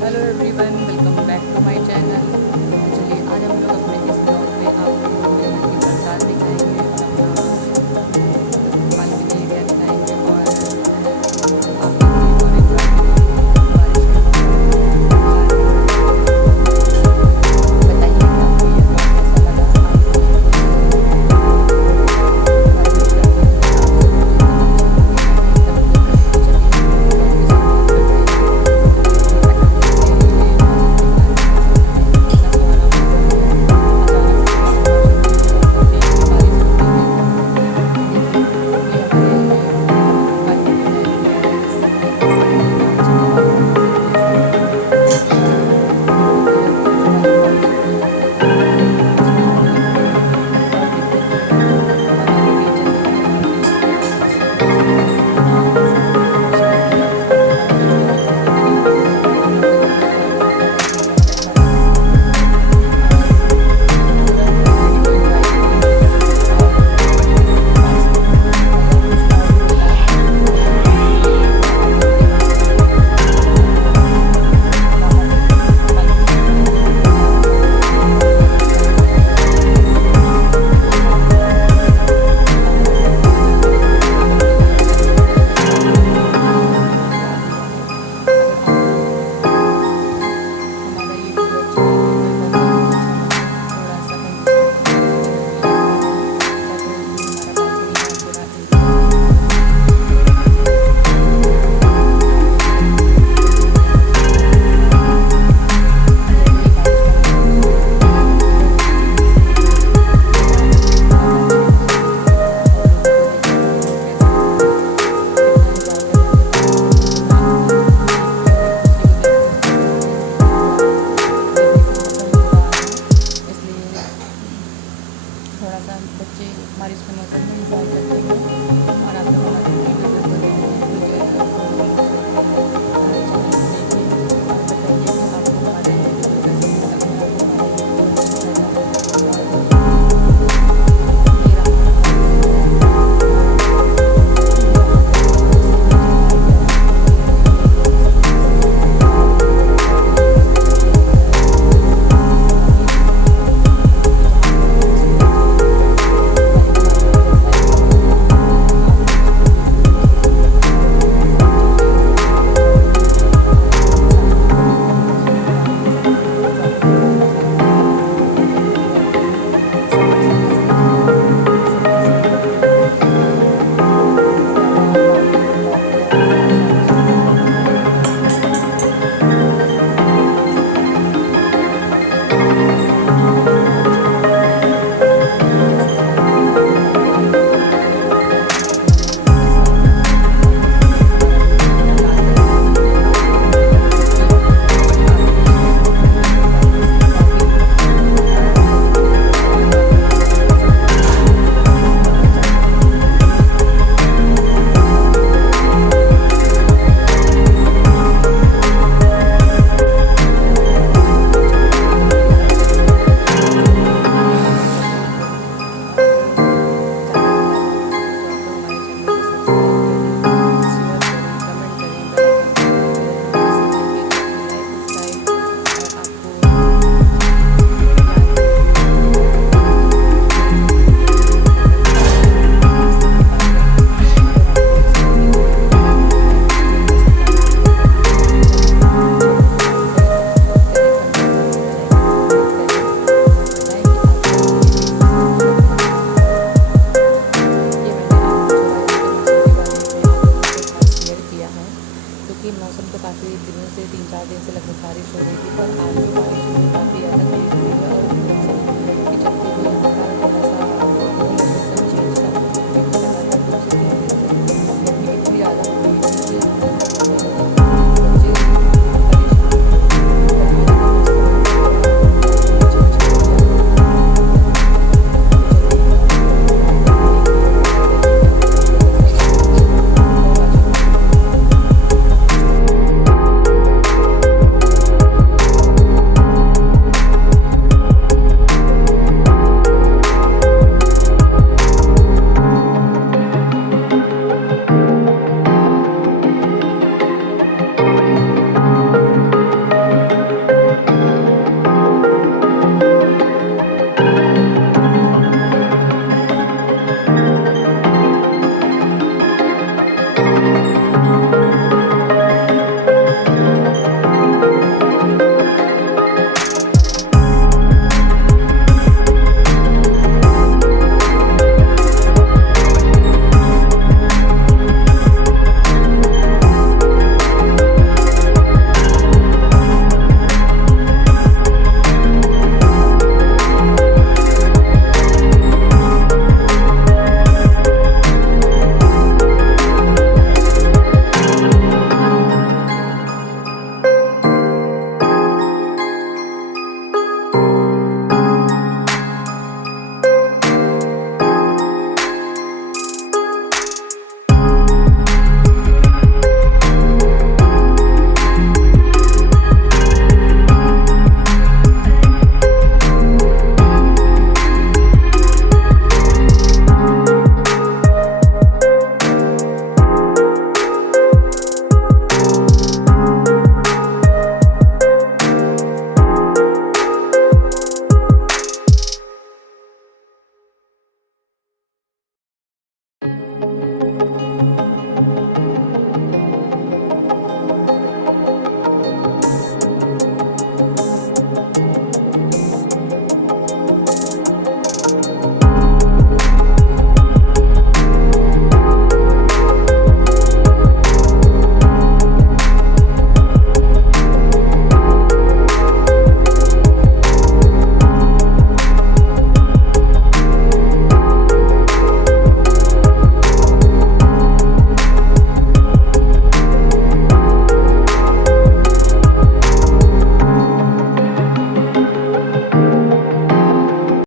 Hello everyone, welcome back to my channel. चलिए आज हम लोग अपने इस ब्लॉग में आपको मेरे घर की बरसात दिखाएंगे और अपना बालकनी एरिया दिखाएंगे और आप लोग भी और एंजॉय करेंगे बारिश के मौसम में। बताइए कि आपको ये ब्लॉग कैसा लगा। आपको ये बारिश करते हुए आप सभी को अच्छे लगेगा नहीं लगेगा। तो चलिए हम लोग ब्लॉग की शुरुआत करते हैं। देखिए पहले मौसम कितना प्यारा है, कितना सुहाना मौसम है। अचानक से मौसम चेंज हो जाता है, तेज़ बारिश होती है। देखिए ये हमारे बालकनी का एरिया है, इस समय कैसा लगेगा, अच्छा हवा बहुत तेज़ चल रही है और जब तेज़ वाली बारिश होती है तो सुहाना लगता है। और देखिए थोड़ी हवा भी चल रही है, तो मौसम बहुत ही ऐसा अच्छा लग रहा है। और मुझे तो बहुत ही अच्छा लग रहा है और आपको ये ब्लॉग कैसा लगा और पूरा वीडियो एंजॉय करिए और बारिश के मौसम में मज़ा कुछ और होता है। देखिए आप लोग देख सकते हैं बाहर बालकनी में कितना एंजॉय किया जा रहा है। देखिए बाहर बाहर बहुत ही खूबसूरत नज़ारा है, जैसा कि मैंने स्टार्टिंग में ही अगर आपको हमारा ये वीडियो अच्छा लगे तो एक बार ज़रूर अच्छा लगे थोड़ा-सा कंटिन्यू ज़रूर किया करें ताकि ये हमारा बालकनी का पूरा एरिया एंजॉय ले सकें। देखिए यहाँ से जैसे ही बारिश का मौसम शुरू होता है तो इसमें कितना मज़ा आता है सभी को और लोगों को देखिए सभी लोग कैसे कितना एंजॉय कर रहे थे बारिश को। देखिए मैं अपना एक बच्ची को देखती हूँ तो मुझे थोड़ा जल्दी से मौसम बुरा आ गया, इसलिए थोड़ा-सा बच्चे बारिश के मौसम में एंजॉय करते हैं और आप लोग हमारी वीडियो ज़रूर चैनल को देखिए और बताइए कि आपको हमारा ये वीडियो कैसा लगा। अगर आपको हमारा ये वीडियो पसंद आया और ये रहा हमारा एरिया बहुत सुंदर से सजाया गया है। देखिए सब कैसे बहुत ही अच्छा लग रहा है बाकी देखिए जहाँ पे हम सूरज का एक बादल जैसा एरिया है, आप लोग इस वीडियो को देखिए और मेरे साथ देखिए और मुझे आपके साथ भी बहुत खुशी होगा जब जब मैं आपके साथ ये वीडियो एंजॉय करूँगी कि सब एक साथ कैसे एंजॉय कर रहे हैं, सब कैसे वीडियो एंजॉय कर रहे हैं। देखिए इसके अलावा बाकी ब्लॉग भी आपको बहुत सारे सुनने को मिलेंगे और देखिए अगर आपको हमारा वीडियो अच्छा लगा तो प्लीज़ हमारे वीडियो को लाइक करिए और कमेंट करके हमें कैसा लगा और कैसे लगा हमारा वीडियो और लास्ट में कमेंट में ज़रूर लिखिए कि आपको ये वीडियो काफ़ी सभी को अच्छा लगा तो आप ज़रूर से ज़रूर लिखिए और मैं चाहती हूँ कि जल्दी ही अच्छा लगा तो प्लीज़ लाइक ज़रूर करें और वीडियो कैसा लगा ज़रूर बताएं और ज़्यादा से ज़्यादा तो आप लोग हमारे चैनल को सब्सक्राइब करें, शेयर करें, कमेंट करें, बेल आइकन को प्रेस करें जिससे देखिए कि अपनी लाइफ़स्टाइल और आपको यहाँ की वीडियोज़ डेली मैं बनाती रहती हूँ। इसी के कारण अगर आपको इस तरह की वीडियो मैं जल्दी से बनाती रहूँ तो चैनल को ज़रूर लाइक करें, सब्सक्राइब करें, कमेंट करें, बेल आइकन को प्रेस करें और बताएं कि आपको ये वीडियो कैसी लगी। ये मैंने आज थोड़ा इसके मौसम के बारे में आप लोगों के साथ शेयर किया है क्योंकि मौसम तो काफ़ी दिनों से 3-4 दिन से लगभग बारिश हो रही थी पर आज जो बारिश हुई काफ़ी ज़्यादा तेज़ हुई है और एकदम से के चलते